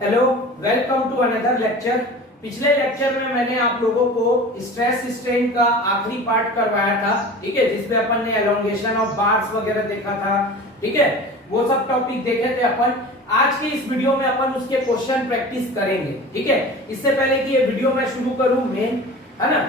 Hello, welcome to another lecture. पिछले lecture में मैंने आप लोगों को स्ट्रेस स्ट्रेन का आखिरी पार्ट करवाया था, ठीक है, जिसमें अपन ने एलोंगेशन ऑफ बार्स वगैरह देखा था, ठीक है, वो सब टॉपिक देखे थे अपन। आज के इस वीडियो में अपन उसके क्वेश्चन प्रैक्टिस करेंगे, ठीक है। इससे पहले कि ये वीडियो मैं शुरू करूं मेन, है ना,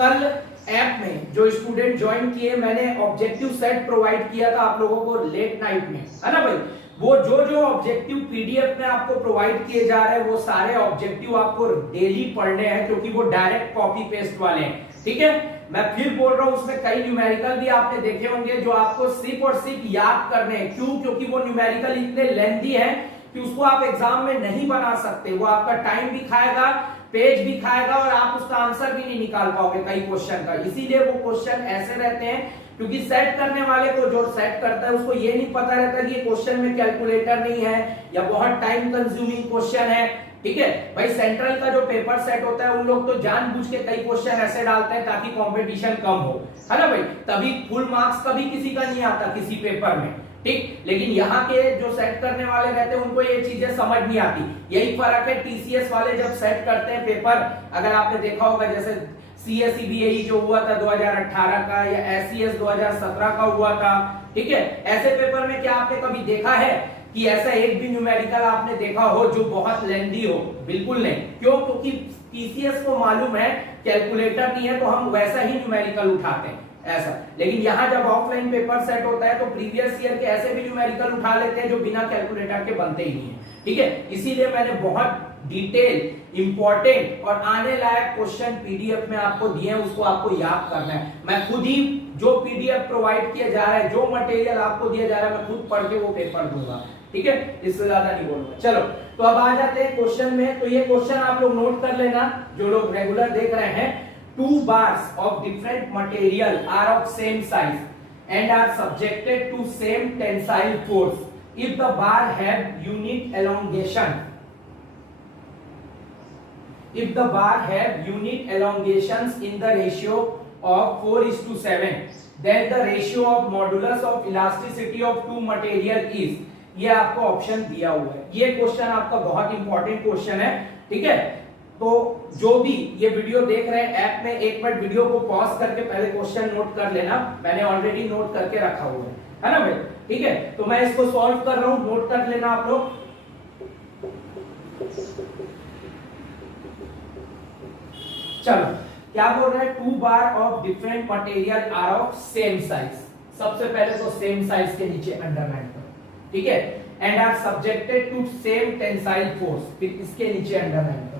कल ऐप में जो स्टूडेंट ज्वाइन किए मैंने ऑब्जेक्टिव सेट प्रोवाइड किया था आप लोगों को लेट नाइट में, है ना भाई। वो जो ऑब्जेक्टिव पीडीएफ में आपको प्रोवाइड किए जा रहे हैं वो सारे ऑब्जेक्टिव आपको डेली पढ़ने हैं, क्योंकि वो डायरेक्ट कॉपी पेस्ट वाले हैं, ठीक है। मैं फिर बोल रहा हूं, उसमें कई न्यूमेरिकल भी आपने देखे होंगे जो आपको सिर्फ और सिर्फ याद करने हैं। क्यों? क्योंकि वो न्यूमेरिकल इतने लेंथी है कि उसको आप एग्जाम में नहीं बना सकते। वो आपका टाइम भी खाएगा, पेज भी खाएगा और आप उसका आंसर भी नहीं निकाल पाओगे कई क्वेश्चन का। इसीलिए वो क्वेश्चन ऐसे रहते हैं, क्योंकि सेट करने वाले को, जो सेट करता है, उसको ये नहीं पता रहता कि क्वेश्चन में कैलकुलेटर नहीं है या बहुत टाइम कंज्यूमिंग क्वेश्चन है, ठीक है भाई। सेंट्रल का जो पेपर सेट होता है उन लोग तो जानबूझ के कई क्वेश्चन ऐसे डालते हैं ताकि कंपटीशन कम हो, है ना भाई। तभी फुल मार्क्स कभी किसी का नहीं आता किसी पेपर में, ठीक। लेकिन यहाँ के जो सेट करने वाले रहते हैं उनको ये चीजें समझ नहीं आती। यही फर्क है, टीसीएस वाले जब सेट करते हैं पेपर, अगर आपने देखा होगा जैसे सीएसईबीएई जो हुआ था 2018 का, या एससीएस 2017 का हुआ था, ठीक है। ऐसे पेपर में क्या आपने कभी देखा है कि ऐसा एक भी न्यूमेरिकल आपने देखा हो जो बहुत लेंथी हो? बिल्कुल नहीं। क्यों? क्योंकि टीसीएस को मालूम है कैलकुलेटर नहीं है तो हम वैसा ही न्यूमेरिकल उठाते हैं ऐसा। लेकिन यहाँ जब ऑफलाइन पेपर सेट होता है तो प्रीवियस ईयर के ऐसे भी न्यूमेरिकल उठा लेते हैं जो बिना कैलकुलेटर के बनते ही नहीं है, ठीक है। इसीलिए मैंने बहुत डिटेल, इंपॉर्टेंट और आने लायक क्वेश्चन पीडीएफ में आपको दिए हैं, उसको आपको याद करना है। मैं खुद ही जो पीडीएफ प्रोवाइड किया जा रहा है, जो मटेरियल आपको दिया जा रहा है, मैं खुद पढ़ के वो पेपर दूंगा, ठीक है। इससे ज्यादा नहीं बोलूंगा। चलो, तो अब आ जाते हैं क्वेश्चन में। तो ये क्वेश्चन आप लोग नोट कर लेना जो लोग रेगुलर देख रहे हैं। Two bars of different material are of same size and are subjected to same tensile force. If the bar have unit elongation, if the bar have unit elongations in the ratio of 4:7, then the ratio of modulus of elasticity of two material is, ये आपको option दिया हुआ है। ये question आपका बहुत important question है, ठीक है। तो जो भी ये वीडियो देख रहे हैं ऐप में, एक मिनट वीडियो को पॉज करके पहले क्वेश्चन नोट कर लेना। मैंने ऑलरेडी नोट करके रखा हुआ है ना भाई, ठीक है। तो मैं इसको सॉल्व कर रहा हूं, नोट कर लेना आप लोग। चलो, क्या बोल रहे हैं? Two bar of different material are of same size. सबसे पहले तो सेम साइज के नीचे अंडरलाइन करो, ठीक है। And are subjected to same tensile force, फिर इसके नीचे अंडरलाइन करो,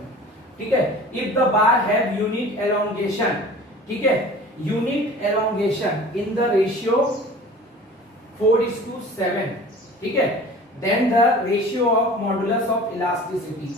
ठीक है। If the bar have unit elongation, ठीक है, unit elongation in the ratio 4:7, ठीक है, then the ratio of modulus of elasticity,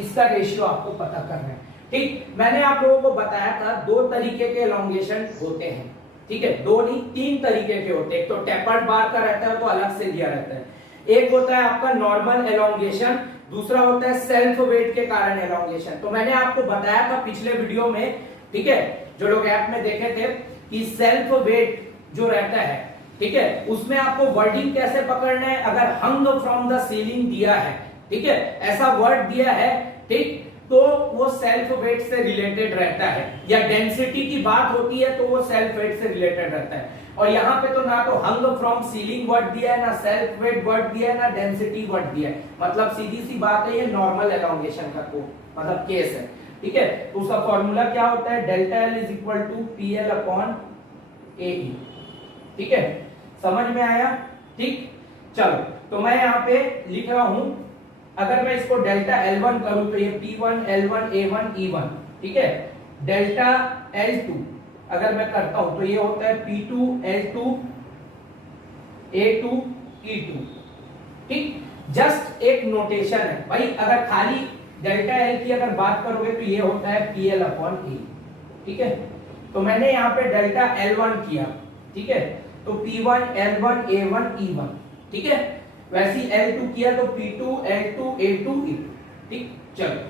इसका रेशियो आपको पता करना है, ठीक। मैंने आप लोगों को बताया था दो तरीके के एलोंगेशन होते हैं, ठीक है। दो नहीं, तीन तरीके के होते हैं। एक तो टेपर्ड बार का रहता है तो अलग से दिया रहता है। एक होता है आपका नॉर्मल एलोंगेशन, दूसरा होता है सेल्फ वेट के कारण एलोंगेशन। तो मैंने आपको बताया था पिछले वीडियो में, ठीक है, जो लोग ऐप में देखे थे, कि सेल्फ वेट जो रहता है, ठीक है, उसमें आपको वर्डिंग कैसे पकड़ना है। अगर हंग फ्रॉम द सीलिंग दिया है, ठीक है, ऐसा वर्ड दिया है, ठीक, तो वो सेल्फ वेट से रिलेटेड रहता है। या डेंसिटी की बात होती है तो वो सेल्फ वेट से रिलेटेड रहता है। और यहाँ पे तो ना तो हंग फ्रॉम सीलिंग वर्ड दिया है, ना सेल्फ वेट वर्ड दिया है, ना डेंसिटी वर्ड दिया है। मतलब सीधी सी बात है, ये नॉर्मल एलोंगेशन का को मतलब केस है, ठीक है। तो उसका फॉर्मूला क्या होता है? Delta L is equal to PL upon AE, ठीक है। समझ में आया? ठीक। चलो, तो मैं यहाँ पे लिख रहा हूं, अगर मैं इसको डेल्टा L1 करूं तो ये P1 L1 A1 E1, ठीक है। डेल्टा L2 अगर मैं करता हूं तो ये होता है P2 L2 A2 E2, ठीक। जस्ट एक नोटेशन है भाई, अगर खाली डेल्टा L की अगर बात करोगे तो ये होता है PL अपॉन A, ठीक है। तो मैंने यहाँ पे डेल्टा L1 किया, ठीक है, तो P1 L1 A1 E1, ठीक है। वैसे L2 किया तो P2 L2 A2 E2, ठीक। चलो,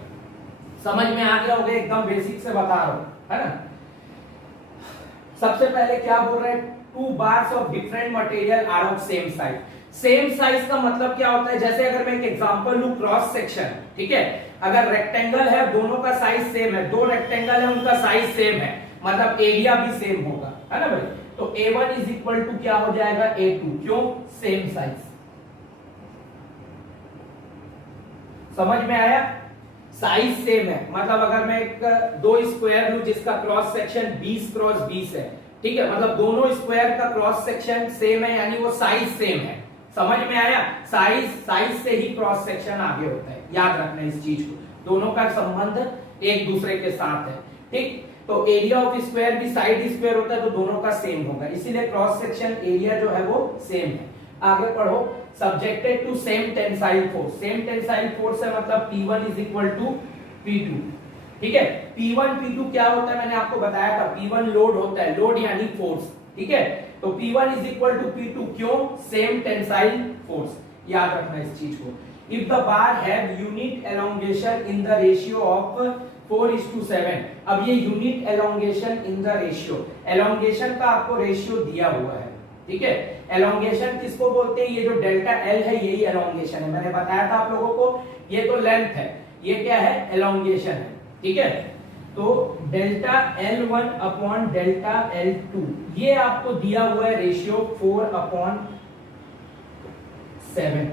समझ में आ गया होगा, एकदम बेसिक से बता रहा हूं, है ना। सबसे पहले क्या बोल रहे हैं? Two bars of different material are of same size. Same size का मतलब क्या होता है, जैसे अगर मैं एक एग्जांपल लूं, क्रॉस सेक्शन, ठीक है, अगर रेक्टेंगल है, दोनों का साइज सेम है, दो रेक्टेंगल है, उनका साइज सेम है, मतलब एरिया भी सेम होगा, है ना भाई। तो A1 इज इक्वल टू क्या हो जाएगा, A2, क्यों, सेम साइज। समझ में आया, साइज सेम है, मतलब अगर मैं एक दो स्क्वायर लूं जिसका क्रॉस सेक्शन 20 क्रॉस 20 है, ठीक है, मतलब दोनों स्क्वायर का क्रॉस सेक्शन सेम है, यानी वो साइज सेम है। समझ में आया, साइज से ही क्रॉस सेक्शन आगे होता है, याद रखना इस चीज को, दोनों का संबंध एक दूसरे के साथ है, ठीक। तो एरिया ऑफ स्क्वायर भी साइड स्क्वायर होता है, तो दोनों का सेम होगा, इसीलिए क्रॉस सेक्शन एरिया जो है वो सेम है। आगे पढ़ो, subjected to same tensile force, same tensile force है मतलब P1 is equal to P2, ठीक है। P1 P2 क्या होता है, मैंने आपको बताया था, P1 लोड होता है, लोड यानी फोर्स, ठीक है। तो P1 is equal to P2, क्यों, सेम टेंसाइल फोर्स, याद रखना इस चीज को। If the bar have unit elongation in the ratio of 4:7, अब ये unit elongation in the ratio, elongation का आपको रेशियो दिया हुआ है, ठीक है। एलोंगेशन किसको बोलते हैं, ये जो डेल्टा एल है यही एलोंगेशन है, मैंने बताया था आप लोगों को, ये तो लेंथ है, ये क्या है, एलोंगेशन है, ठीक है। तो delta L1 upon delta L2 ये आपको दिया हुआ है रेशियो 4/7,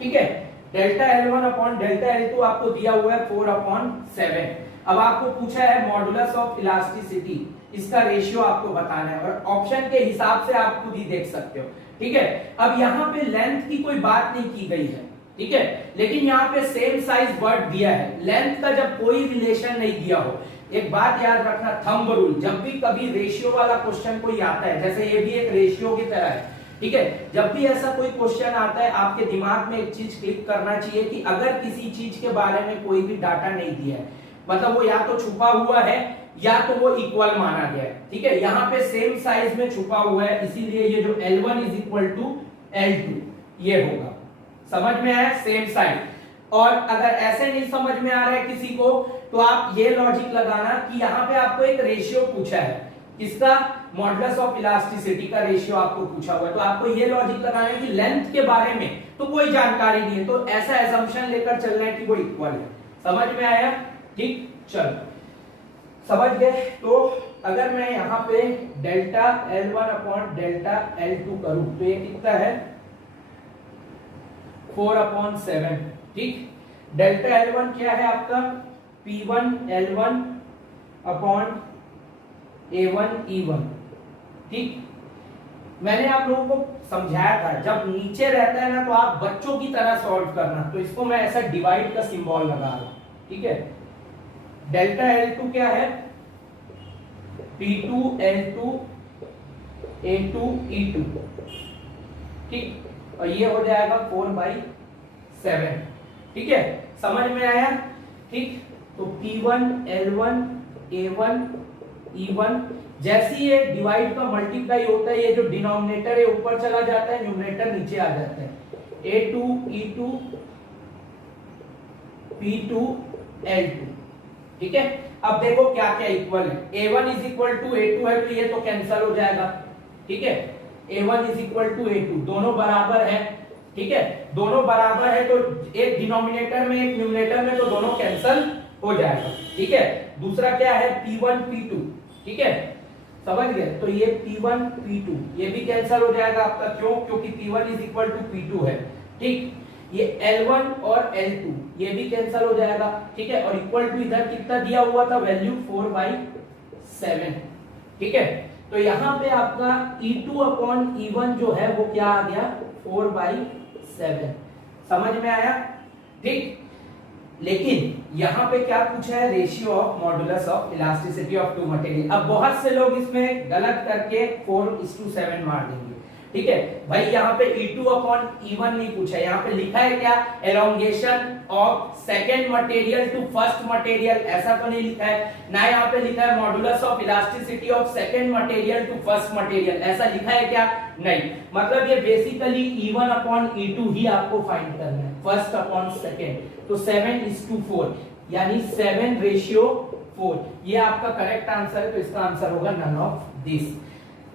ठीक है। Delta L1 upon delta L2 आपको दिया हुआ है 4/7। अब आपको पूछा है मॉडुलस ऑफ इलास्टिसिटी, इसका रेशियो आपको बताना है, और ऑप्शन के हिसाब से आप खुद ही देख सकते हो, ठीक है। अब यहाँ पे लेंथ की कोई बात नहीं की गई है, ठीक है, लेकिन यहाँ पे सेम साइज वर्ड दिया है, लेंथ का जब कोई रिलेशन नहीं दिया हो। एक बात याद रखना, थंब रूल, जब भी कभी रेशियो वाला क्वेश्चन कोई आता है, जैसे ये भी एक रेशियो की तरह है, ठीक है, जब भी ऐसा कोई क्वेश्चन आता है आपके दिमाग में एक चीज क्लिक करना चाहिए कि अगर किसी चीज के बारे में कोई भी डाटा नहीं दिया है, मतलब वो या तो छुपा हुआ है या तो वो इक्वल माना गया है, ठीक है। यहाँ पे सेम साइज में छुपा हुआ है, इसीलिए ये जो L1 is equal to L2 ये होगा। समझ में आया, सेम साइज। और अगर ऐसे नहीं समझ में आ रहा है किसी को, तो आप ये लॉजिक लगाना कि यहाँ पे आपको एक रेशियो पूछा है, किसका, मॉडुलस ऑफ इलास्टिसिटी का रेशियो आपको पूछा हुआ है, तो आपको ये लॉजिक लगाना है कि लेंथ के बारे में तो कोई जानकारी नहीं है, तो ऐसा एजम्पशन लेकर चलना है कि वो इक्वल है। समझ में आया, ठीक, चलो समझ गए। तो अगर मैं यहाँ पे delta L1 upon delta L2 करूं तो ये कितना है, 4/7, ठीक। डेल्टा L1 क्या है आपका, P1 L1 upon A1 E1, ठीक। मैंने आप लोगों को समझाया था, जब नीचे रहता है ना तो आप बच्चों की तरह सॉल्व करना, तो इसको मैं ऐसा डिवाइड का सिंबल लगा रहा हूं, ठीक है। डेल्टा L2 क्या है, P2 L2 A2 E2, ठीक, और ये हो जाएगा 4/7, ठीक है। समझ में आया, ठीक। तो P1 L1 A1 E1, जैसे ही ये डिवाइड का मल्टीप्लाई होता है, ये जो डिनोमिनेटर है ऊपर चला जाता है, न्यूमरेटर नीचे आ जाता है, A2 E2 P2 L2, ठीक है। अब देखो क्या क्या इक्वल है, A1 is equal to A2 है, तो ये तो कैंसिल हो जाएगा, ठीक है। A1 is equal to A2, दोनों बराबर है, ठीक है, दोनों बराबर है, तो एक डिनोमिनेटर में एक न्यूमरेटर में, तो दोनों कैंसिल हो जाएगा, ठीक है। दूसरा क्या है, P1 P2, ठीक है, समझ गए। तो ये P1 P2 ये भी कैंसिल हो जाएगा आपका, क्यों, क्योंकि P1 is equal to P2 है, ठीक। ये L1 और L2 ये भी कैंसिल हो जाएगा, ठीक है, और इक्वल टू इधर कितना दिया हुआ था, वैल्यू 4/7, ठीक है। तो यहाँ पे आपका E2 अपॉन E1 जो है वो क्या आ गया, 4/7। समझ में आया, ठीक। लेकिन यहाँ पे क्या पूछा है, ratio of modulus of elasticity of two material. अब बहुत से लोग इसमें गलत करके 4:7 मार देंगे, ठीक है भाई। यहाँ पे E2 अपॉन E1 नहीं पूछा, यहाँ पे लिखा है क्या, elongation of second material to first material, ऐसा तो नहीं लिखा है ना। यहाँ पे लिखा है modulus of elasticity of second material to first material, ऐसा लिखा है क्या, नहीं। मतलब ये बेसिकली E1 अपॉन E2 ही आपको फाइंड करना है, फर्स्ट अपॉन सेकेंड। तो 7:4 यानी 7/4, ये आपका करेक्ट आंसर है, तो इसका आंसर होगा नन ऑफ दिस।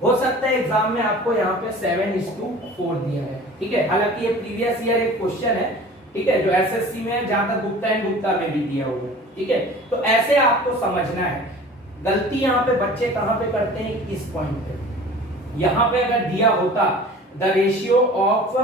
हो सकता है एग्जाम में आपको यहाँ पे 7:4 दिया है, ठीक है। हालांकि ये प्रीवियस ईयर एक क्वेश्चन है, ठीक है, जो एसएससी में जहां तक गुप्ता एंड गुप्ता में भी दिया हुआ है, ठीक है। तो ऐसे आपको समझना है। गलती यहाँ पे बच्चे कहां पे करते हैं, इस पॉइंट पे। यहाँ पे अगर दिया होता the ratio of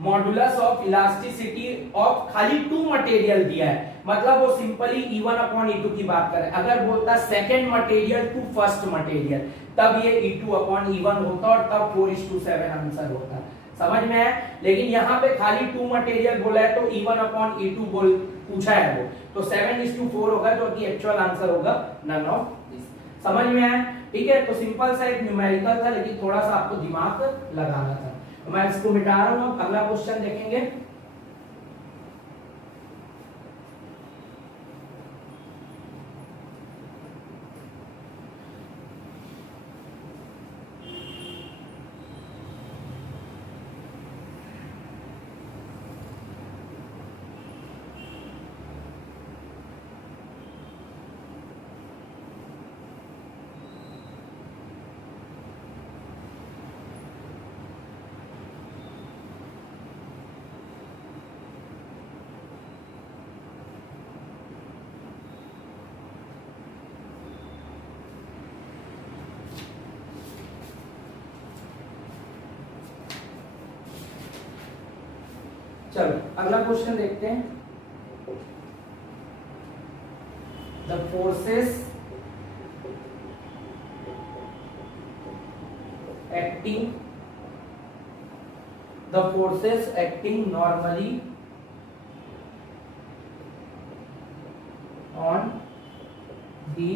modulus of elasticity of खाली 2 मटेरियल दिया है, मतलब वो सिंपली E1/E2 की बात कर रहे हैं। अगर बोलता second material to first material, तब ये E2/E1 होता और तब 4:7 आंसर होता। समझ में है? लेकिन यहाँ पे खाली 2 मटेरियल बोला है तो E1/E2 बोल पूछा है वो, तो 7:4 होगा, जो कि एक्चुअल आंसर होगा नन ऑफ दिस। समझ में आया? ठीक है। तो सिंपल सा एक न्यूमेरिकल था, लेकिन थोड़ा सा आपको दिमाग लगाना था। तो मैं इसको मिटा रहा हूं, अगला क्वेश्चन देखेंगे। चलो अगला क्वेश्चन देखते हैं। The forces acting normally on the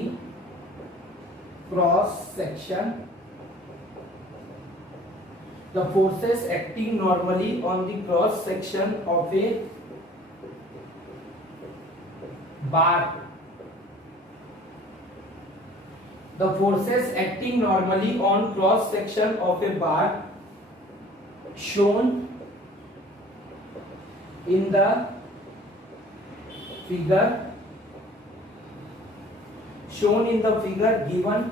cross section the forces acting normally on the cross section of a bar the forces acting normally on cross section of a bar shown in the figure given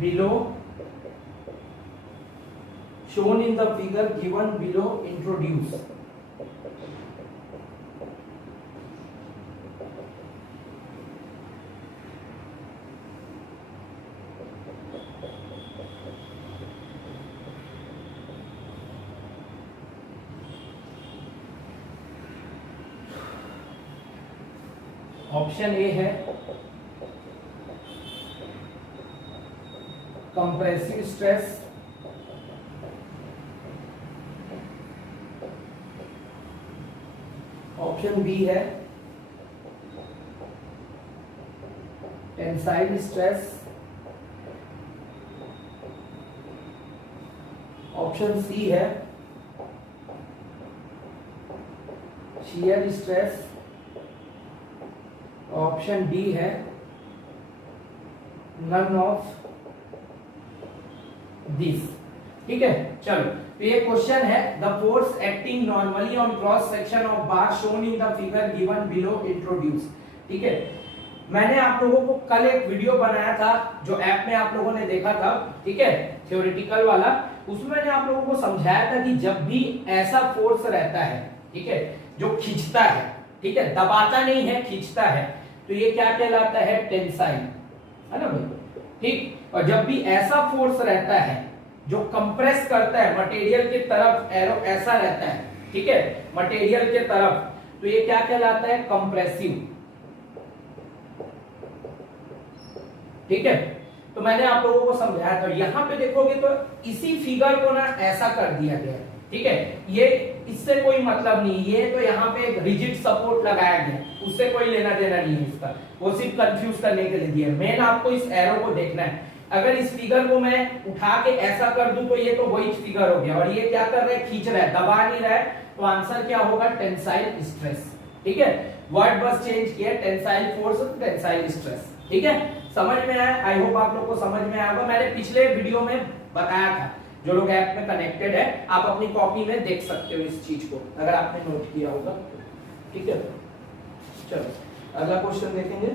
below introduce option A है compressive stress, option B है tensile stress, option C है shear stress, option D है none of this. ठीक है, चलो तो ये question है the force acting normally on cross section of bar shown in the figure given below introduce. ठीक है, मैंने आप लोगों को कल एक वीडियो बनाया था जो ऐप में आप लोगों ने देखा था, ठीक है, थ्योरेटिकल वाला। उसमें मैंने आप लोगों को समझाया था कि जब भी ऐसा फोर्स रहता है, ठीक है, जो खींचता है, ठीक है, दबाता नहीं है, खींचता है, तो ये क्या कहलाता है, टेंसाइल, है ना भाई। ठीक, और जब भी ऐसा फोर्स रहता है जो कंप्रेस करता है मटेरियल की तरफ, एरो ऐसा रहता है, ठीक है, मटेरियल के तरफ, तो ये क्या कहलाता है, कंप्रेसिव। ठीक है, तो मैंने आप लोगों को समझाया था। यहां पे देखोगे तो इसी फिगर को ना ऐसा कर दिया गया है, ठीक है, ये इससे कोई मतलब नहीं, ये तो यहाँ पे एक रिजिड सपोर्ट लगाया गया, उससे कोई लेना देना नहीं है इसका, वो सिर्फ कंफ्यूज करने के लिए दिया है। मेन आपको इस एरो को देखना है। अगर इस फिगर को मैं उठा के ऐसा कर दूं तो ये तो वही फिगर हो गया, और ये क्या कर रहा है, खींच रहा है, दबा नहीं रहा है, तो आंसर क्या होगा, टेंसाइल स्ट्रेस। ठीक है, वर्ड बस चेंज किया, टेंसाइल फोर्स, टेंसाइल स्ट्रेस। ठीक है, समझ में आया? आई होप आप लोग को समझ में आया होगा। मैंने पिछले वीडियो में बताया था, जो लोग ऐप में कनेक्टेड है, आप अपनी कॉपी में देख सकते हो इस चीज को, अगर आपने नोट किया होगा। ठीक है, चलो अगला क्वेश्चन देखेंगे।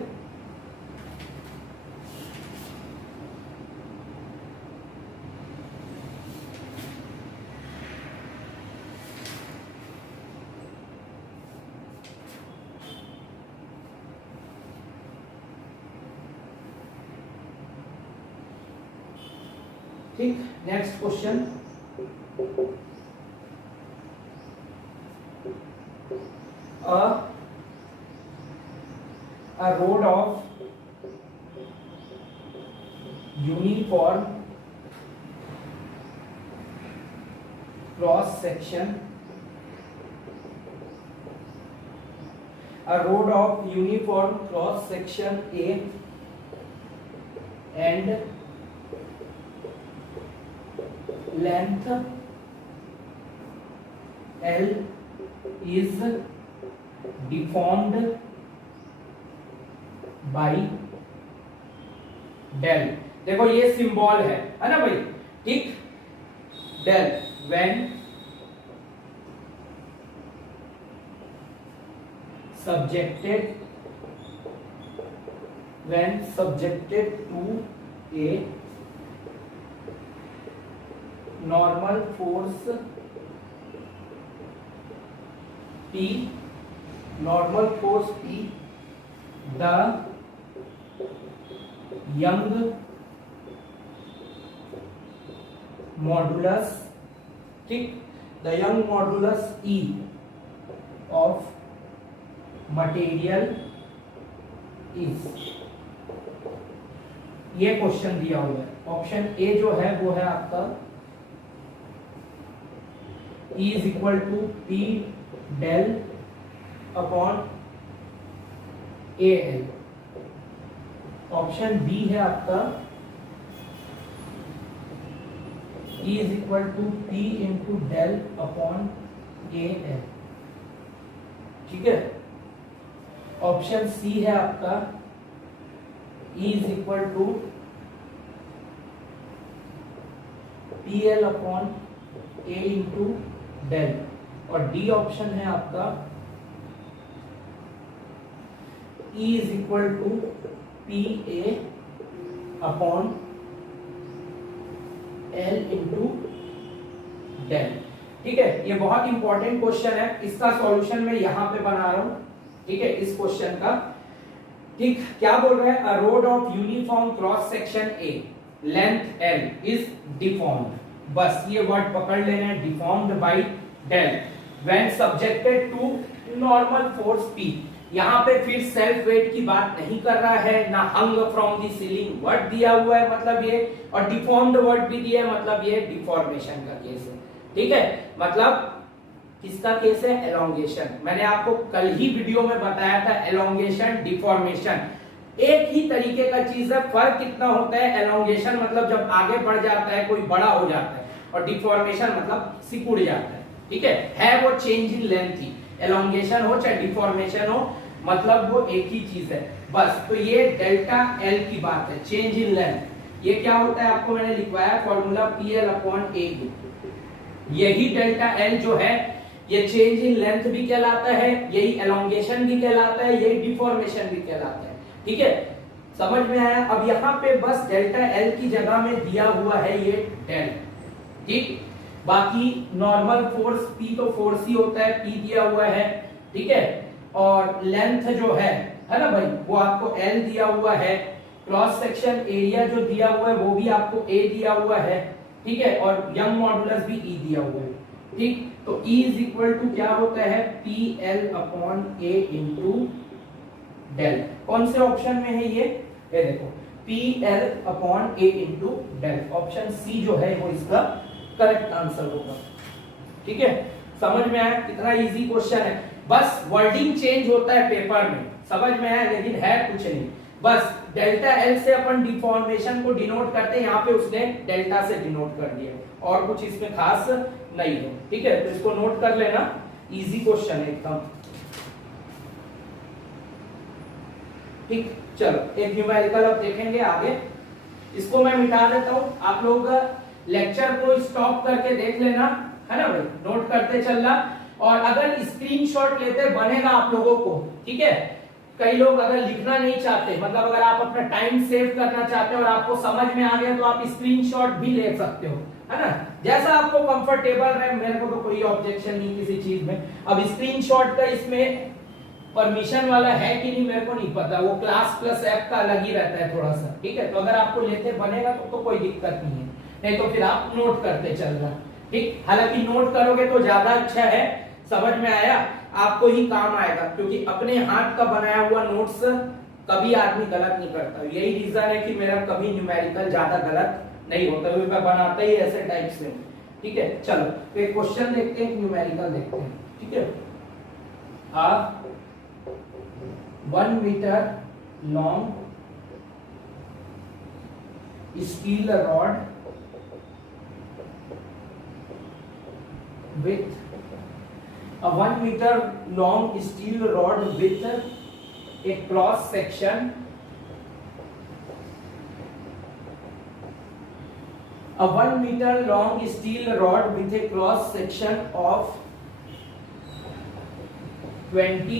ठीक, next question, a road of uniform cross section, a road of uniform cross section A and length L is deformed by del। देखो ये सिंबल है ना भाई, ठीक, del when subjected to a normal force P, the young modulus, ठीक, the young modulus E of material is, ये question दिया हुआ है। ऑप्शन ए जो है वो है आपका E is equal to P del upon AL। Option B है आपका E is equal to P into del upon AL, ठीक है। ऑप्शन सी है आपका E is equal to PL upon A into del, और डी ऑप्शन है आपका E is equal to PA upon L into del, ठीक है। ये बहुत इंपॉर्टेंट क्वेश्चन है, इसका सॉल्यूशन मैं यहां पे बना रहा हूं, ठीक है, इस क्वेश्चन का। ठीक, क्या बोल रहे हैं, a road of uniform cross section a length L is deformed, बस ये वर्ड पकड़ लेना है, deformed by del when subjected to normal force P। यहाँ पे फिर सेल्फ वेट की बात नहीं कर रहा है, ना हंग फ्रॉम द सीलिंग वर्ड दिया हुआ है मतलब ये, और डिफॉर्म्ड वर्ड भी दिया है मतलब ये डिफॉर्मेशन का केस है, ठीक है। मतलब किसका केस है, एलोंगेशन। मैंने आपको कल ही वीडियो में बताया था, एलोंगेशन डिफॉर्मेशन एक ही तरीके का चीज है, फर्क कितना होता है, एलोंगेशन मतलब जब आगे बढ़ जाता है, कोई बड़ा हो जाता है, और डिफॉर्मेशन मतलब सिकुड़ जाता है, ठीक है वो change in length he, elongation हो चाहे डिफॉर्मेशन हो, मतलब वो एक ही चीज है बस। तो ये डेल्टा एल की बात है, चेंज इन लेंथ। ये क्या होता है, आपको मैंने लिखवाया फॉर्मूला PL अपॉन AU। यही डेल्टा एल जो है ये चेंज इन लेंथ भी कहलाता है, यही एलोंगेशन भी कहलाता है, यही डिफॉर्मेशन भी कहलाता है, ठीक है, समझ में आया। अब यहाँ पे बस डेल्टा एल की जगह में दिया हुआ है ये डेल, ठीक, बाकी नॉर्मल फोर्स P तो फोर्स ही होता है, P दिया हुआ है, ठीक है, और लेंथ जो है ना भाई, वो आपको L दिया हुआ है, क्रॉस सेक्शन एरिया जो दिया हुआ है वो भी आपको A दिया हुआ है, ठीक है, और यंग मॉडुलस भी E दिया हुआ है, ठीक। तो E इज इक्वल टू क्या होता है, PL upon A into del. कौन से ऑप्शन में है ये देखो, PL upon A into del. Option C जो है वो इसका करेक्ट आंसर होगा, ठीक है। समझ में आया, कितना इजी क्वेश्चन है, बस वर्डिंग चेंज होता है पेपर में, समझ में आया, लेकिन है कुछ नहीं, बस डेल्टा एल से अपन डिफॉर्मेशन को डिनोट करते हैं, यहाँ पे उसने डेल्टा से डिनोट कर दिया, और कुछ इसमें खास नहीं है, ठीक है। तो इसको नोट कर लेना, इजी क्वेश्चन है एकदम, ठीक। चलो एक न्यूमेरिकल अब देखेंगे आगे, इसको मैं मिटा देता हूं, आप लोग लेक्चर को स्टॉप करके देख लेना, है ना भाई, नोट करते चलना, और अगर स्क्रीनशॉट लेते बनेगा आप लोगों को, ठीक है। कई लोग अगर लिखना नहीं चाहते, मतलब अगर आप अपना टाइम सेव करना चाहते हो और आपको समझ में आ गया तो आप स्क्रीनशॉट भी ले सकते हो, है ना, जैसा आपको कंफर्टेबल रहे, मेरे को तो कोई ऑब्जेक्शन नहीं किसी चीज में। अब स्क्रीनशॉट का इसमें परमिशन वाला है कि नहीं मेरे को नहीं पता, वो क्लास प्लस ऐप का अलग ही रहता है थोड़ा सा, ठीक है। तो अगर आपको लेते बनेगा तो कोई दिक्कत नहीं है, नहीं तो फिर आप नोट करते चलना, ठीक। हालांकि नोट करोगे तो ज्यादा अच्छा है, समझ में आया, आपको ही काम आएगा, क्योंकि अपने हाथ का बनाया हुआ नोट्स कभी आदमी गलत नहीं करता। यही रीजन है कि मेरा कभी न्यूमेरिकल ज्यादा गलत नहीं होता, मैं बनाता ही ऐसे टाइप से, ठीक है। चलो तो एक क्वेश्चन देखते हैं, न्यूमेरिकल देखते हैं, ठीक है। A 1 metre long steel rod with a 1 meter long steel rod with a cross section a 1 meter long steel rod with a cross section of 20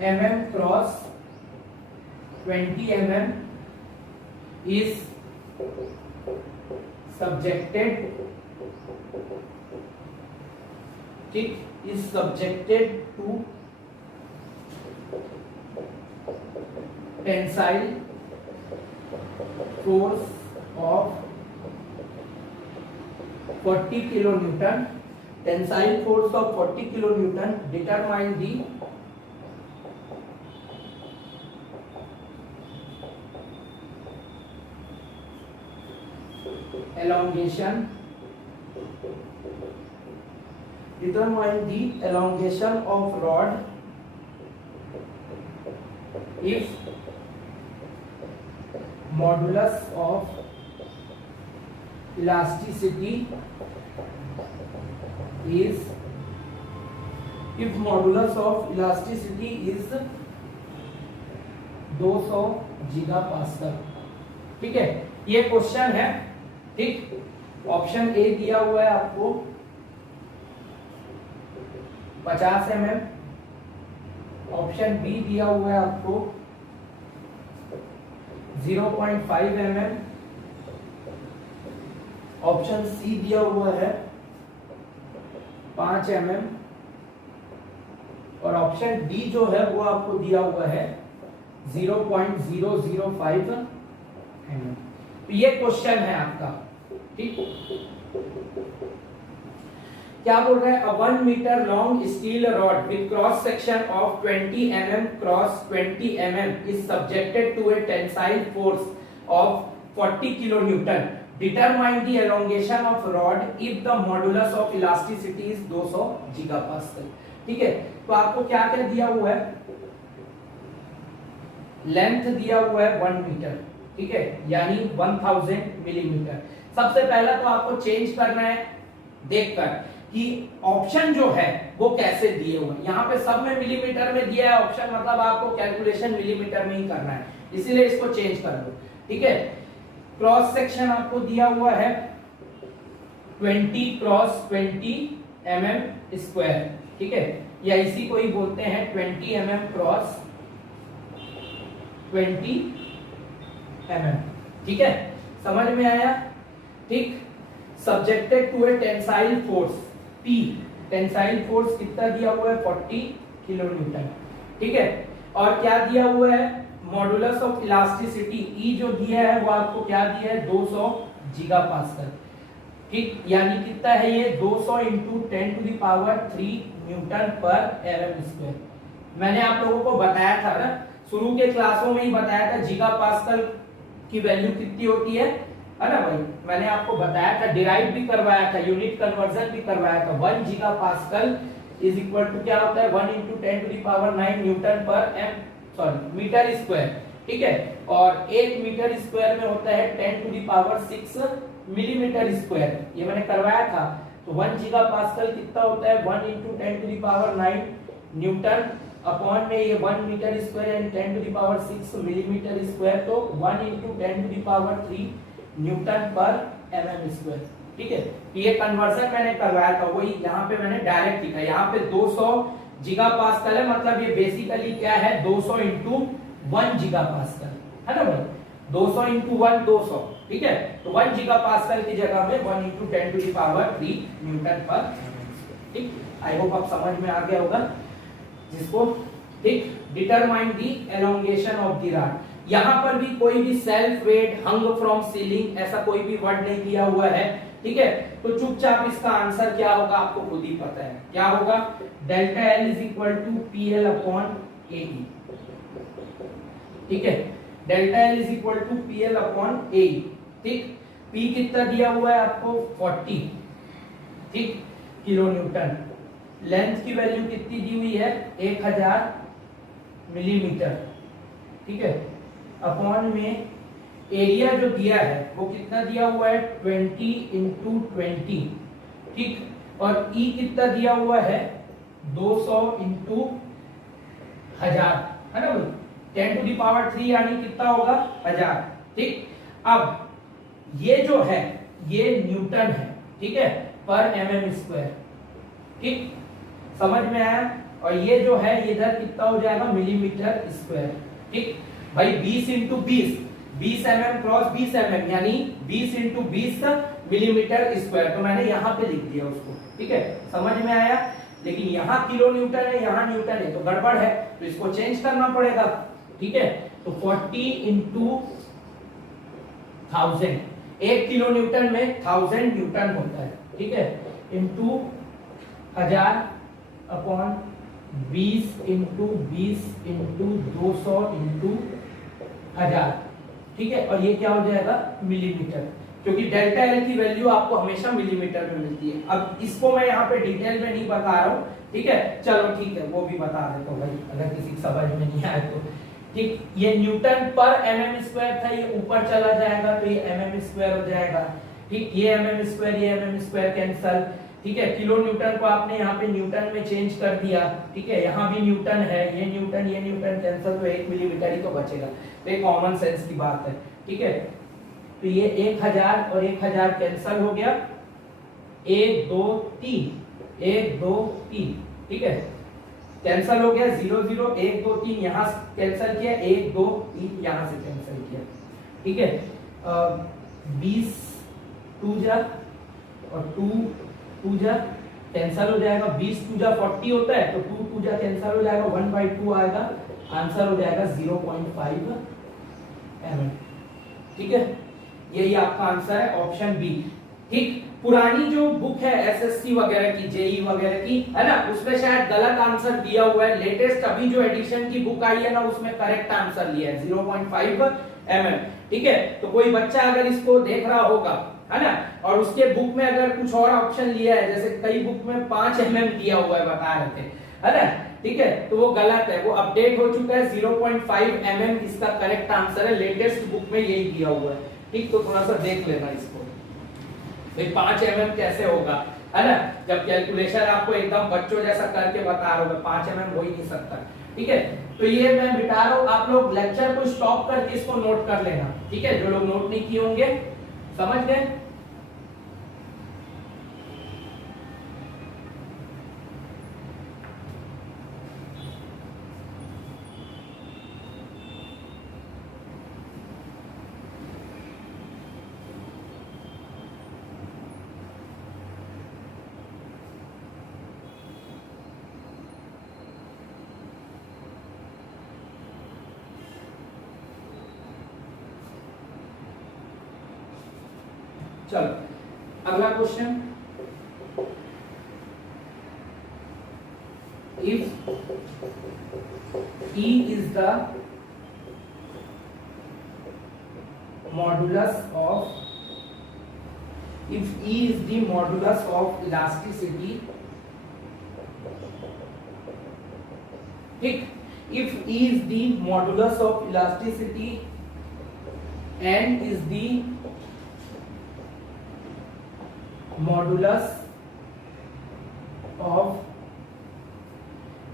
mm cross 20 mm is subjected, ठीक, is subjected to tensile force of 40 kilonewton. Tensile force of 40 kilonewton. Determine the elongation. Determine the elongation of rod if modulus of elasticity is 200 gigapascal, ठीक है। ये question है, ठीक। Option ए दिया हुआ है आपको 50 mm, ऑप्शन बी दिया हुआ है आपको 0.5 mm, ऑप्शन सी दिया हुआ है 5 mm और ऑप्शन डी जो है वो आपको दिया हुआ है 0.005 mm। तो ये क्वेश्चन है आपका, ठीक। क्या बोल रहा है, 1 metre long steel rod with cross section of 20 mm cross 20 mm is subjected to a tensile force of 40 kilonewton. Determine the elongation of rod if the modulus of elasticity is 200 gigapascal, ठीक है। तो आपको क्या क्या दिया हुआ है, length दिया हुआ है 1 मीटर, ठीक है, यानी 1000 मिलीमीटर। सबसे पहला तो आपको चेंज करना है देखकर कि ऑप्शन जो है वो कैसे दिए हुए हैं। यहाँ पे सब में मिलीमीटर में दिया है ऑप्शन, मतलब आपको कैलकुलेशन मिलीमीटर में ही करना है, इसीलिए इसको चेंज कर दो, ठीक है। क्रॉस सेक्शन आपको दिया हुआ है 20 क्रॉस 20 mm स्क्वायर, ठीक है, या इसी को ही बोलते हैं 20 mm क्रॉस 20 mm, ठीक है, समझ में आया, ठीक। Subjected to a tensile force P, tensile force कितना दिया हुआ है 40 किलोन्यूटन, ठीक है। और क्या दिया हुआ है, मॉडुलस ऑफ इलास्टिसिटी E जो दिया है वो आपको क्या दिया है 200 गीगापास्कल, ठीक, यानी कितना है ये 200 इंटू 10⁻³ न्यूटन पर mm स्क्वायर। मैंने आप लोगों को बताया था ना, शुरू के क्लासों में ही बताया था गीगापास्कल की वैल्यू कितनी होती है ना भाई, मैंने आपको बताया था, डिराइव भी करवाया था, यूनिट कन्वर्जन भी करवाया था। 1 गीगापास्कल इज इक्वल टू क्या होता है 1 इंटू 10⁹ न्यूटन पर मीटर स्क्वायर, ठीक है। और 1 मीटर स्क्वायर में होता है 10⁶ मिलीमीटर स्क्वायर, ये मैंने करवाया था। तो 1 गीगापास्कल कितना होता है 1 इंटू 10⁹ न्यूटन अपॉन में ये 1 metre square and 10⁶ millimetre square, तो 1 इंटू 10⁻³ न्यूटन पर mm स्क्वायर, ठीक है। ये कन्वर्जन मैंने करवाया था, वही यहाँ पे मैंने डायरेक्ट लिखा। यहाँ पे 200 गीगापास्कल है, मतलब ये बेसिकली क्या है 200 इंटू 1 गीगापास्कल, है ना भाई, 200 इंटू 1 200, ठीक है। तो 1 गीगापास्कल की जगह में 1 इंटू 10⁻³ न्यूटन पर, ठीक। आई होप आप समझ में आ गया होगा जिसको, ठीक। Determine the elongation of the rod, यहाँ पर भी कोई भी self weight, hung from ceiling, ऐसा कोई भी वर्ड नहीं दिया हुआ है, ठीक है। तो चुपचाप इसका आंसर क्या होगा आपको खुद ही पता है, क्या होगा, delta L is equal to P L upon A, ठीक है। Delta L is equal to P L upon A, ठीक। पी कितना दिया हुआ है आपको 40, ठीक, किलो न्यूटन। लेंथ की वैल्यू कितनी दी हुई है 1000 मिलीमीटर, ठीक है। अपॉन में एरिया जो दिया है वो कितना दिया हुआ है 20 इंटू 20, ठीक। और ई कितना दिया हुआ है 200 इंटू 1000, है ना भाई, 10 टू दी पावर 3 यानी कितना होगा 1000, ठीक। अब ये जो है ये न्यूटन है, ठीक है, पर एमएम स्क्वायर, ठीक, समझ में आया। और ये जो है इधर कितना हो जाएगा मिलीमीटर स्क्वायर, ठीक भाई। 20 इंटू 20, 20 mm क्रॉस 20 mm यानी 20 इंटू 20 मिलीमीटर स्क्वायर, तो मैंने यहाँ पे लिख दिया उसको, ठीक है, समझ में आया। लेकिन यहाँ किलो न्यूटन है, यहाँ न्यूटन है, तो गड़बड़ है, तो इसको चेंज करना पड़ेगा, ठीक है। तो 40 इंटू 1000, 1 किलो न्यूटन में 1000 न्यूटन होता है, ठीक है, into 1000 upon 20 into 20 into 200 into 1000, ठीक है। और ये क्या हो जाएगा मिलीमीटर, क्योंकि डेल्टा एल की वैल्यू आपको हमेशा मिलीमीटर में मिलती है। अब इसको मैं यहाँ पे डिटेल में नहीं बता रहा हूँ, ठीक है, चलो ठीक है, वो भी बता देता हूँ भाई, अगर किसी को समझ में नहीं आए तो, ठीक। ये न्यूटन पर एमएम स्क्वायर था, ये ऊपर चला जाएगा तो ये एमएम स्क्वायर हो जाएगा, ठीक। ये एमएम स्क्वायर, ये एमएम स्क्वायर कैंसल, ठीक है। किलो न्यूटन को आपने यहाँ पे न्यूटन में चेंज कर दिया, ठीक है। यहाँ भी न्यूटन है, ये न्यूटन कैंसल, तो 1 मिलीमीटर ही तो बचेगा, तो ये कॉमन सेंस की बात है, ठीक है। तो ये 1000 और 1000 कैंसल हो गया, 1 2 3, 1 2 3, ठीक है, कैंसल हो गया, 0 0 1 2 3 यहाँ कैंसल किया, 1 2 3 यहाँ से कैंसल किया, ठीक है। 20 2 जा और 2 2 जा कैंसल हो जाएगा, 20 2 जा 40 होता है, तो 2 2 जा कैंसल हो जाएगा, 1/2 आएगा, आंसर हो जाएगा 0.5 mm, ठीक है। यही आपका आंसर है ऑप्शन बी, ठीक। पुरानी जो बुक है एसएससी वगैरह की, जेई वगैरह की, है ना, उसमें शायद गलत आंसर दिया हुआ है। लेटेस्ट अभी जो एडिशन की बुक आई है ना, उसमें करेक्ट आंसर लिया है 0.5 mm, ठीक है। तो कोई बच्चा अगर इसको देख रहा होगा, है ना, और उसके बुक में अगर कुछ और ऑप्शन लिया है, जैसे कई बुक में 5 mm दिया हुआ है बता रहे थे, है ना, ठीक है, तो वो गलत है, वो अपडेट हो चुका है, 0.5 mm इसका करेक्ट आंसर है, लेटेस्ट बुक में यही दिया हुआ है, ठीक। तो थोड़ा सा देख लेना इसको, 5 mm कैसे होगा, है ना, जब कैलकुलेशन आपको एकदम बच्चों जैसा करके बता रहा हूँ, 5 mm हो ही नहीं सकता, ठीक है। तो ये मैं बिठा रहा हूँ, आप लोग लेक्चर को स्टॉप करके इसको नोट कर लेना, ठीक है, जो लोग नोट नहीं किए होंगे, समझ गए। चलो अगला question, if E is the modulus of, if E is the modulus of elasticity, ठीक, if E is the modulus of elasticity and is the modulus of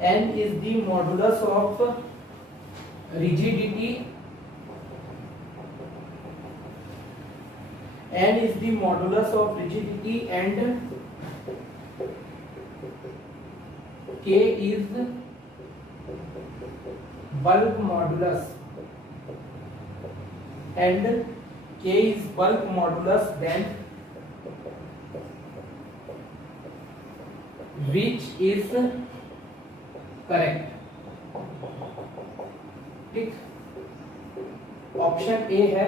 n is the modulus of rigidity, n is the modulus of rigidity and k is bulk modulus, and k is bulk modulus, then which is correct, ठीक। Option A है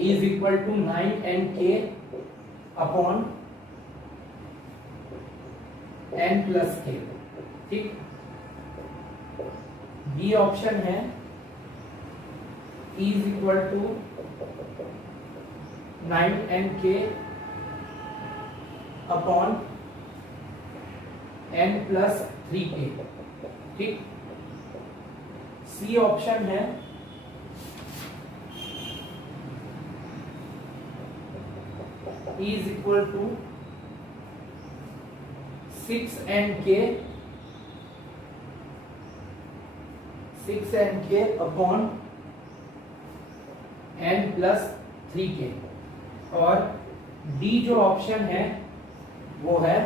is equal to 9nk upon n plus k, ठीक। B option है is equal to 9nk upon n plus 3k, ठीक। C option है is equal to 6nk upon n plus 3k, और D जो option है वो है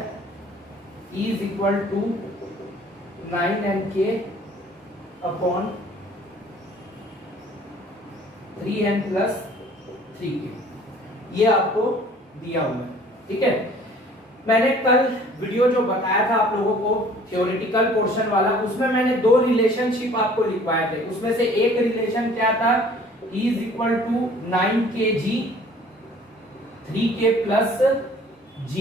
is equal to 9nk upon 3n plus 3k, ये आपको दिया हुआ है, ठीक है। मैंने कल वीडियो जो बताया था आप लोगों को थ्योरेटिकल पोर्शन वाला, उसमें मैंने दो रिलेशनशिप आपको लिखवाए थे। उसमें से एक रिलेशन क्या था, is equal to 9kg 3k plus g,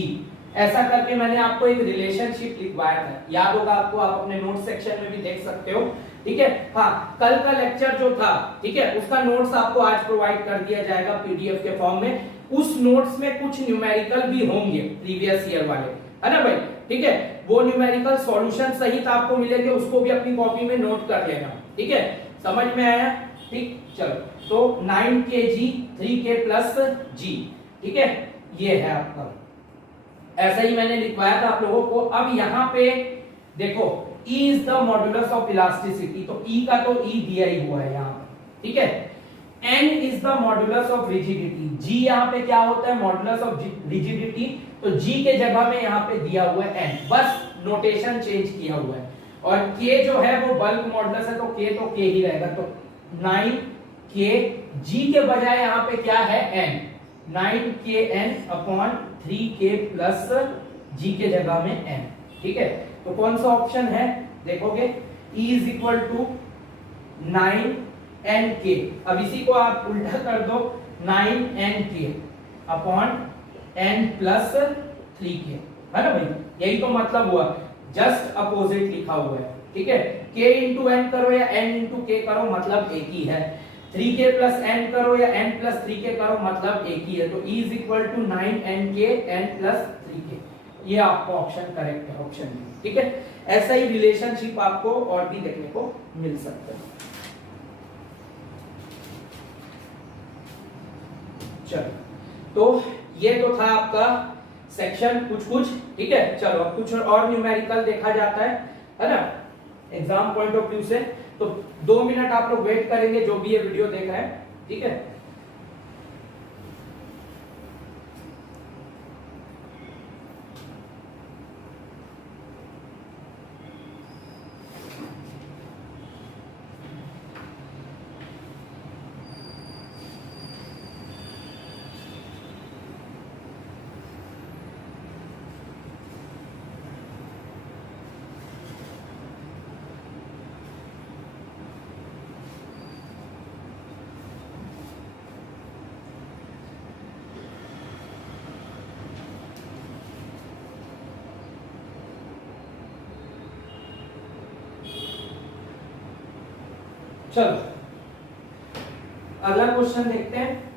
ऐसा करके मैंने आपको एक रिलेशनशिप लिखवाया था, याद होगा आपको, आप अपने नोट सेक्शन में भी देख सकते हो, ठीक है। हाँ, कल का लेक्चर जो था, ठीक है, उसका नोट्स आपको आज प्रोवाइड कर दिया जाएगा पीडीएफ के फॉर्म में। उस नोट्स में कुछ न्यूमेरिकल भी होंगे प्रीवियस ईयर वाले, है ना भाई, ठीक है। वो न्यूमेरिकल सॉल्यूशन सहित आपको मिलेंगे, उसको भी अपनी कॉपी में नोट कर लेना, ठीक है। समझ में आया, ठीक। चलो, तो 9kg 3k प्लस g, ठीक है, ये है आपका, ऐसा ही मैंने लिखवाया था आप लोगों को। अब यहाँ पे देखो, E is the modulus of elasticity, तो E का तो E दिया ही हुआ है यहाँ पे, ठीक है। N is the modulus of rigidity, G यहाँ पे क्या होता है, मॉडुलस ऑफ रिजिडिटी, तो G के जगह में यहाँ पे दिया हुआ है N, बस नोटेशन चेंज किया हुआ है। और K जो है वो बल्क मॉडुलस है, तो K ही रहेगा, तो 9k, G के बजाय यहाँ पे क्या है N, 9kn upon 3k plus G के जगह में N, ठीक है। तो कौन सा ऑप्शन है, देखोगे, E is equal to 9nk, अब इसी को आप उल्टा कर दो, 9nk upon n plus 3k, है ना भाई, यही तो मतलब हुआ, जस्ट अपोजिट लिखा हुआ है, ठीक है। k इंटू n करो या n इंटू k करो, मतलब एक ही है। 3k प्लस n करो या n प्लस 3k करो, मतलब एक ही है। तो E is equal to 9nk n plus 3k, ये आपको ऑप्शन करेक्ट है, ऑप्शन डी, ठीक है। ऐसा ही रिलेशनशिप आपको और भी देखने को मिल सकता है। चलो, तो ये तो था आपका सेक्शन कुछ, ठीक है। चलो, अब कुछ और न्यूमेरिकल देखा जाता है ना, एग्जाम पॉइंट ऑफ व्यू से। तो 2 मिनट आप लोग वेट करेंगे, जो भी ये वीडियो देख रहे हैं, ठीक है। चलो, अगला क्वेश्चन देखते हैं।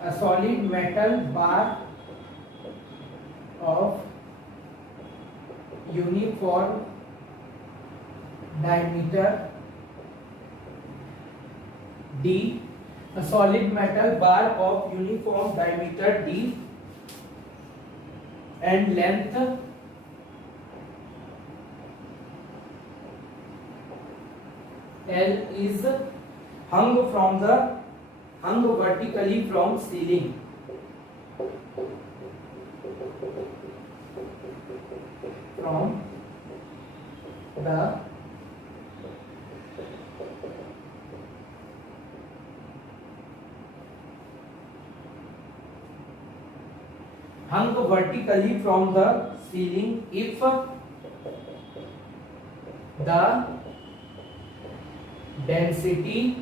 A solid metal bar of uniform diameter D, a solid metal bar of uniform diameter D and length L is hung vertically from ceiling from the hung vertically from the ceiling if the density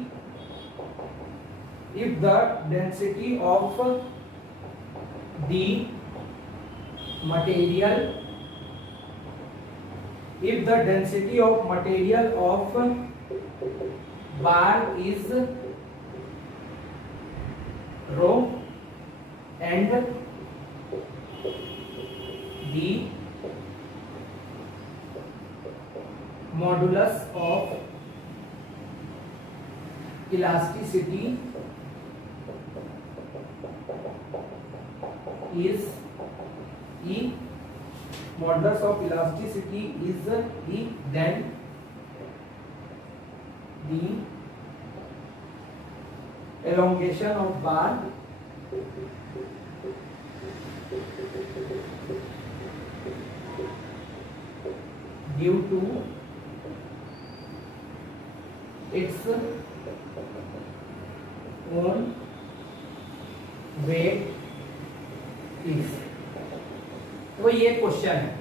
of the material of bar is rho and the modulus of elasticity is E. Modulus of elasticity is E. Then the elongation of bar due to its own weight is। तो ये question है।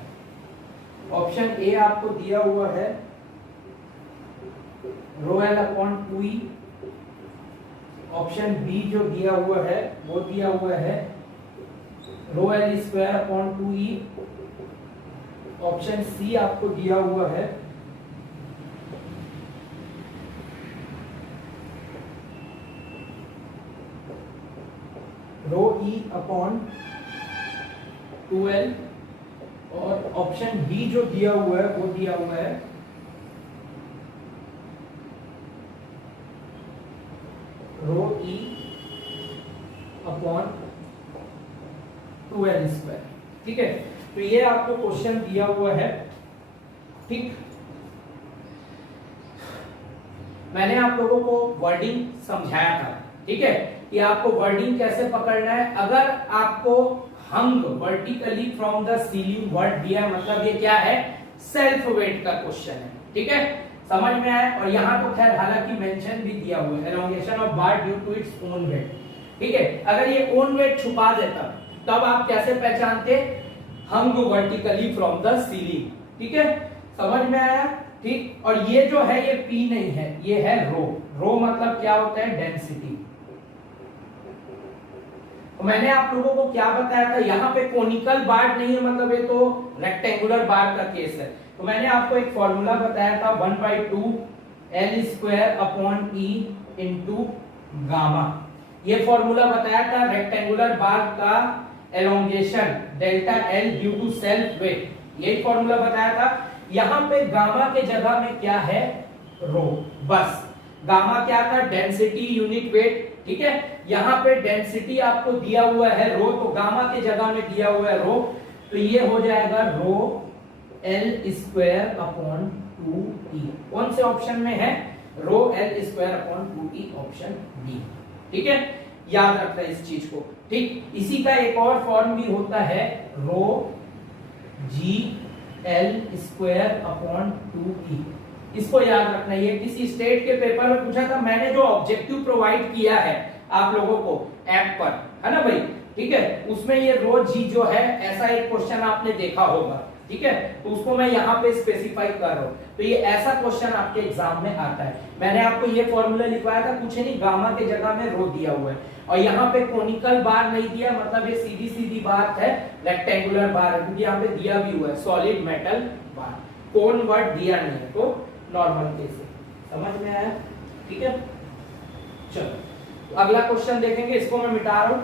Option A आपको दिया हुआ है rho L upon 2e। Option B जो दिया हुआ है वो दिया हुआ है rho L square upon 2e। Option C आपको दिया हुआ है रो ई अपॉन 2l। और ऑप्शन डी जो दिया हुआ है वो दिया हुआ है रो ई अपॉन 2l स्क्वायर। ठीक है, तो ये आपको क्वेश्चन दिया हुआ है। ठीक, मैंने आप लोगों को वर्डिंग समझाया था। ठीक है, कि आपको वर्डिंग कैसे पकड़ना है। अगर आपको hung vertically from the ceiling word दिया है, मतलब ये क्या है, सेल्फ वेट का क्वेश्चन है। ठीक है, समझ में आया। और यहाँ तो खैर हालांकि मेंशन भी दिया हुआ है elongation of bar due to its own weight. ठीक है, अगर ये ओन वेट छुपा देता तब आप कैसे पहचानते, हंग वर्टिकली फ्रॉम द सीलिंग। ठीक है, समझ में आया। ठीक, और ये जो है ये पी नहीं है, ये है रो। रो मतलब क्या होता है, डेंसिटी। तो मैंने आप लोगों को क्या बताया था, यहाँ पे कोनिकल बार नहीं है, मतलब ये तो रेक्टेंगुलर बार का केस है। तो मैंने आपको एक फॉर्मूला बताया था 1/2 L square upon E into gamma. ये फॉर्मूला बताया था रेक्टेंगुलर बार का elongation delta L due to self weight, यही फॉर्मूला बताया था। यहाँ पे गामा के जगह में क्या है, रो। बस गामा क्या था, डेंसिटी यूनिट वेट। ठीक है, यहाँ पे डेंसिटी आपको दिया हुआ है रो, तो गामा के जगह में दिया हुआ है रो, तो ये हो जाएगा रो L स्क्वायर अपॉन 2E। कौन से ऑप्शन में है, rho L square upon 2E, option B. ठीक है, याद रखना इस चीज को। ठीक, इसी का एक और फॉर्म भी होता है रो G L square upon 2E। इसको याद रखना। ये किसी स्टेट के पेपर में पूछा था, मैंने जो ऑब्जेक्टिव प्रोवाइड किया है आप लोगों को ऐप पर, है ना भाई। ठीक है, उसमें ये रो जी जो है, ऐसा एक क्वेश्चन आपने देखा होगा। ठीक है, तो उसको मैं यहाँ पे स्पेसिफाई कर रहा हूँ। तो ये ऐसा क्वेश्चन आपके एग्जाम में आता है। मैंने आपको ये फॉर्मूला लिखवाया था, कुछ नहीं, गामा के जगह में रो दिया हुआ है और यहाँ पे कोनिकल बार नहीं दिया, मतलब ये सीधी सीधी बात है, रेक्टेंगुलर बार है, क्योंकि यहाँ पे दिया भी हुआ है सॉलिड मेटल बार। कोन वर्ड दिया नहीं है, तो नॉर्मल केस है। समझ में आया। ठीक है, चलो अगला क्वेश्चन देखेंगे, इसको मैं मिटा रहा हूं।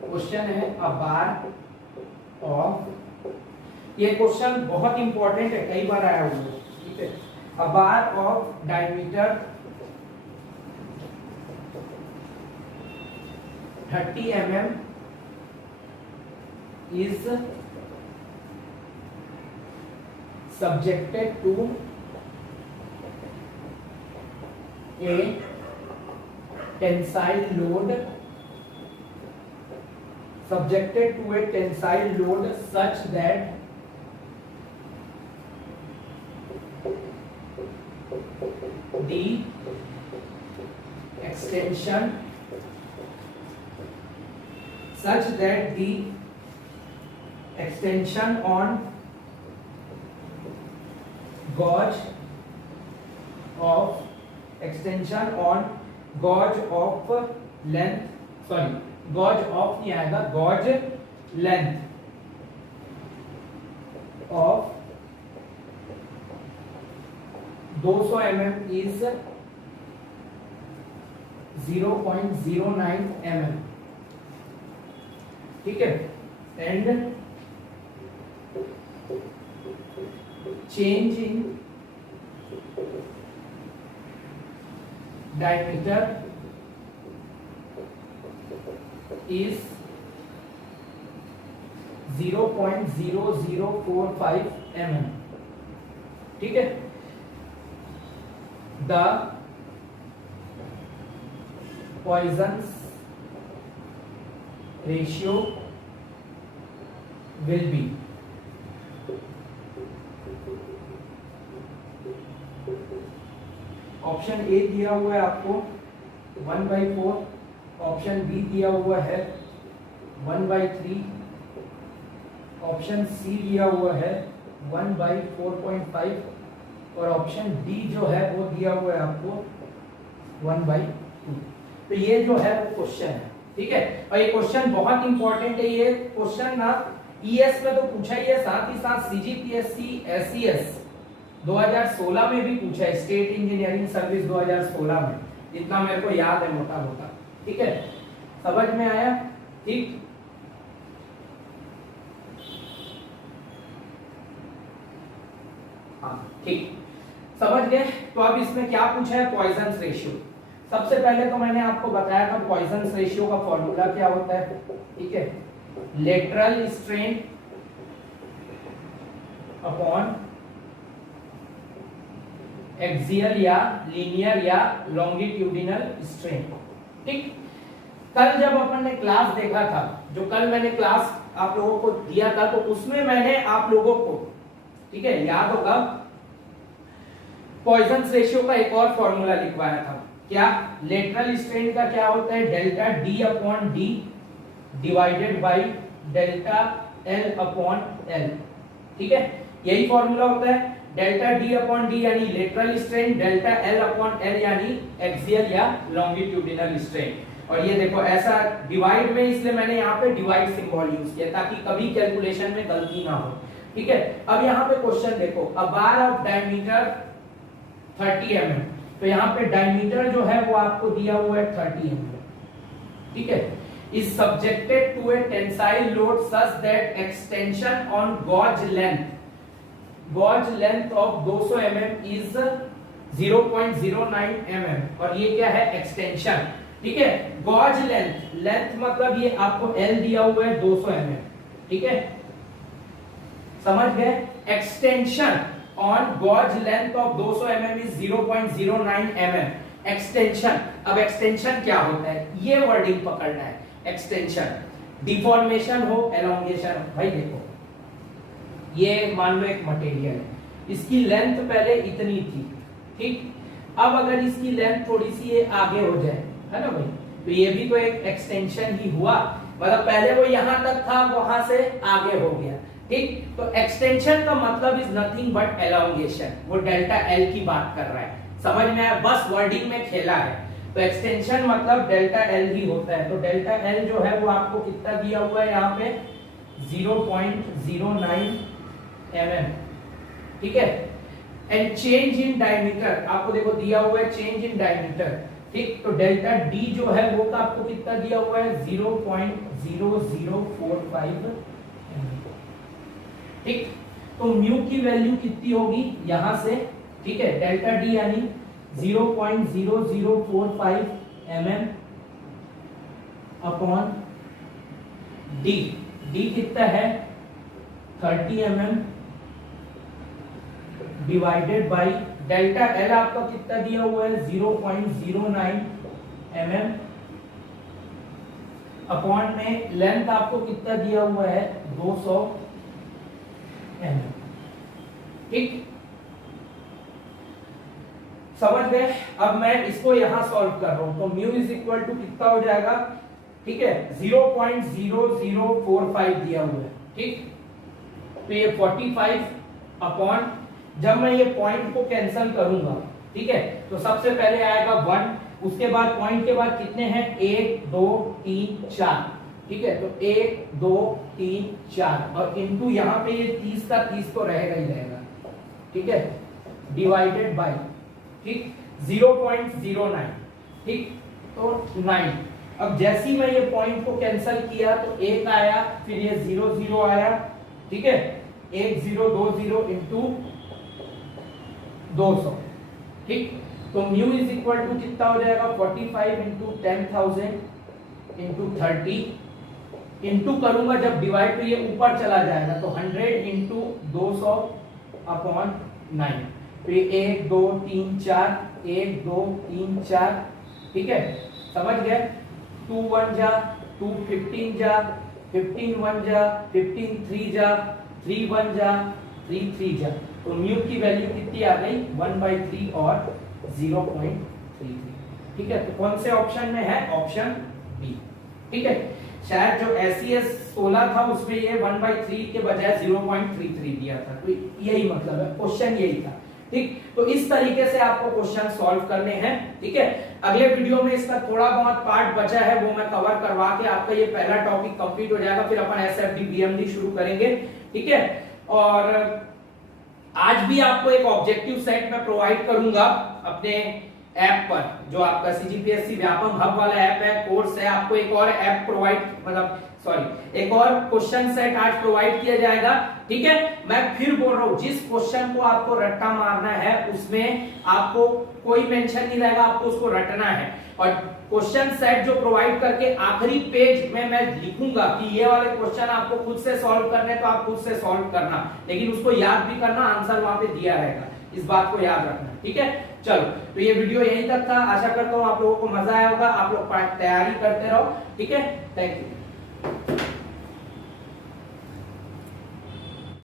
क्वेश्चन है, अ बार ऑफ, ये क्वेश्चन बहुत इंपॉर्टेंट है, कई बार आया हुआ है, ठीक है। अ बार of diameter 30 mm is subjected to a tensile load such that the extension on gauge of length, sorry, gauge of नहीं आएगा, gauge length of 200 mm is 0.09 mm, ठीक है। And change in diameter is 0.0045 mm, ठीक है। The Poisson's ratio will be, option A दिया हुआ है आपको 1/4, ऑप्शन बी दिया हुआ है 1/3, ऑप्शन सी दिया हुआ है 1/4.5 और ऑप्शन डी जो है वो दिया हुआ है आपको 1/2। तो ये जो है वो क्वेश्चन है, ठीक है। और ये क्वेश्चन बहुत इंपॉर्टेंट है। ये क्वेश्चन ना ईएस में तो पूछा ही है, साथ ही साथ सीजीपीएससी एसईएस 2016 में भी पूछा है, स्टेट इंजीनियरिंग सर्विस 2016 में, इतना मेरे को याद है मोटा मोटा, ठीक है। समझ में आया, ठीक। हाँ ठीक, समझ गए। तो अब इसमें क्या पूछा है, पॉइजन्स रेशियो। सबसे पहले तो मैंने आपको बताया था पॉइजन्स रेशियो का फॉर्मूला क्या होता है, ठीक है। लेटरल स्ट्रेन अपॉन एक्सियल या लीनियर या लॉन्गिट्यूडिनल स्ट्रेन, ठीक। कल जब अपन ने क्लास देखा था, जो कल मैंने क्लास आप लोगों को दिया था, तो उसमें मैंने आप लोगों को, ठीक है, याद होगा, पॉइजन्स रेशियो का एक और फॉर्मूला लिखवाया था। क्या, लेटरल स्ट्रेन का क्या होता है, delta D upon D divided by delta L upon L, ठीक है। यही फॉर्मूला होता है, डेल्टा डी अपॉन डी यानी lateral strain, delta L upon L यानी एक्सियल या लॉन्गिट्यूडिनल स्ट्रेन। और ये देखो ऐसा डिवाइड में, इसलिए मैंने यहाँ पे डिवाइड सिंबल यूज किया ताकि कभी कैलकुलेशन में गलती ना हो, ठीक है। अब यहाँ पे क्वेश्चन देखो, अ बार ऑफ डायमीटर 30 mm, तो यहाँ पे डायमीटर जो है वो आपको दिया हुआ है 30 mm, ठीक है। is subjected to a tensile load such that extension on gauge length of 200 mm is 0.09 mm, और ये क्या है, एक्सटेंशन, ठीक है। गॉज लेंथ मतलब ये आपको L दिया हुआ है 200 mm, ठीक है, समझ गए। Extension on gauge length of 200 mm is 0.09 mm, extension. अब एक्सटेंशन क्या होता है, ये वर्डिंग पकड़ना है। एक्सटेंशन डिफॉर्मेशन हो, एलोंगेशन हो। भाई देखो, ये मान लो एक मटेरियल है, इसकी लेंथ पहले इतनी थी, ठीक। अब अगर इसकी लेंथ थोड़ी सी ये आगे हो जाए, है ना भाई, तो ये भी तो एक एक्सटेंशन ही हुआ, मतलब पहले वो यहां तक था, वहां से आगे हो गया, ठीक। तो एक्सटेंशन का मतलब इज नथिंग बट एलोंगेशन। वो डेल्टा एल की बात कर रहा है, समझ में आया, बस वर्डिंग में खेला है। तो एक्सटेंशन मतलब डेल्टा एल ही होता है। तो डेल्टा एल जो है वो आपको कितना दिया हुआ है यहाँ पे, 0.09 mm, ठीक है। एंड चेंज इन डायमीटर आपको देखो दिया हुआ है, चेंज इन डायमीटर, ठीक। तो डेल्टा डी जो है वो का आपको कितना दिया हुआ है, 0.0045 mm, ठीक, तो म्यू की वैल्यू कितनी होगी यहां से, ठीक है, डेल्टा डी यानी 0.0045 mm अपॉन डी, डी कितना है 30 mm divided by delta L आपका कितना दिया हुआ है 0.09 mm अपॉन में लेंथ आपको कितना दिया हुआ है 200 mm। ठीक, समझ गए। अब मैं इसको यहां सॉल्व कर रहा हूं, तो म्यू इज इक्वल टू कितना हो जाएगा, ठीक है 0.0045 दिया हुआ है, ठीक, तो ये 45 अपॉन, जब मैं ये पॉइंट को कैंसिल करूंगा, ठीक है, तो सबसे पहले आएगा 1, उसके बाद पॉइंट के बाद कितने हैं 1 2 3 4, ठीक है, तो 1 2 3 4 और इनटू यहां पे ये 30 का 30 तो रहेगा ही रहेगा, ठीक है, डिवाइडेड बाय, ठीक 0.09, ठीक, तो 9। अब जैसे ही मैं ये पॉइंट को कैंसिल किया तो 1 आया, फिर ये 0 0 आया, ठीक है, 1 0 2 0 इंटू 200, ठीक, तो म्यू इज इक्वल टू कितना हो जाएगा 45 इंटू 10,000 इंटू 30, इंटू करूंगा जब डिवाइड तो ये ऊपर चला जाएगा, तो 100 इंटू 200 अपॉन 9, तो ये 1 2 3 4 1 2 3 4, ठीक है, समझ गए। 2 1 जा 2 15 जा 15 1 जा 15 3 जा 3 1 जा 3 3 जा, तो म्यू की वैल्यू कितनी आ गई 1/3 और 0.33, ठीक है, तो कौन से ऑप्शन में है, ऑप्शन बी, ठीक है। शायद जो SES 16 था उसमें ये 1/3 के बजाय 0.33 दिया था, तो यही मतलब है, क्वेश्चन यही था, ठीक। तो इस तरीके से आपको क्वेश्चन सॉल्व करने हैं, ठीक है। अगले वीडियो में इसका थोड़ा बहुत पार्ट बचा है, वो मैं कवर करवा के आपका ये पहला टॉपिक कंप्लीट हो जाएगा, फिर अपन SFD BMD शुरू करेंगे, ठीक है। और आज भी आपको एक ऑब्जेक्टिव सेट में प्रोवाइड करूंगा अपने ऐप पर, जो आपका CGPSC व्यापम हब वाला ऐप है, कोर्स है, आपको एक और ऐप प्रोवाइड एक और क्वेश्चन सेट आज प्रोवाइड किया जाएगा, ठीक है। मैं फिर बोल रहा हूं, जिस क्वेश्चन को आपको रट्टा मारना है उसमें आपको कोई मेंशन नहीं रहेगा, आपको उसको रटना है, और क्वेश्चन सेट जो प्रोवाइड करके आखिरी पेज में मैं लिखूंगा कि ये वाले क्वेश्चन आपको खुद से सॉल्व करने, तो आप खुद से सॉल्व करना, लेकिन उसको याद भी करना, आंसर वहां पे दिया रहेगा, इस बात को याद रखना, ठीक है। चलो, तो ये वीडियो यहीं तक था, आशा करता हूँ आप लोगों को मजा आया होगा, आप लोग तैयारी करते रहो, ठीक है, थैंक यू।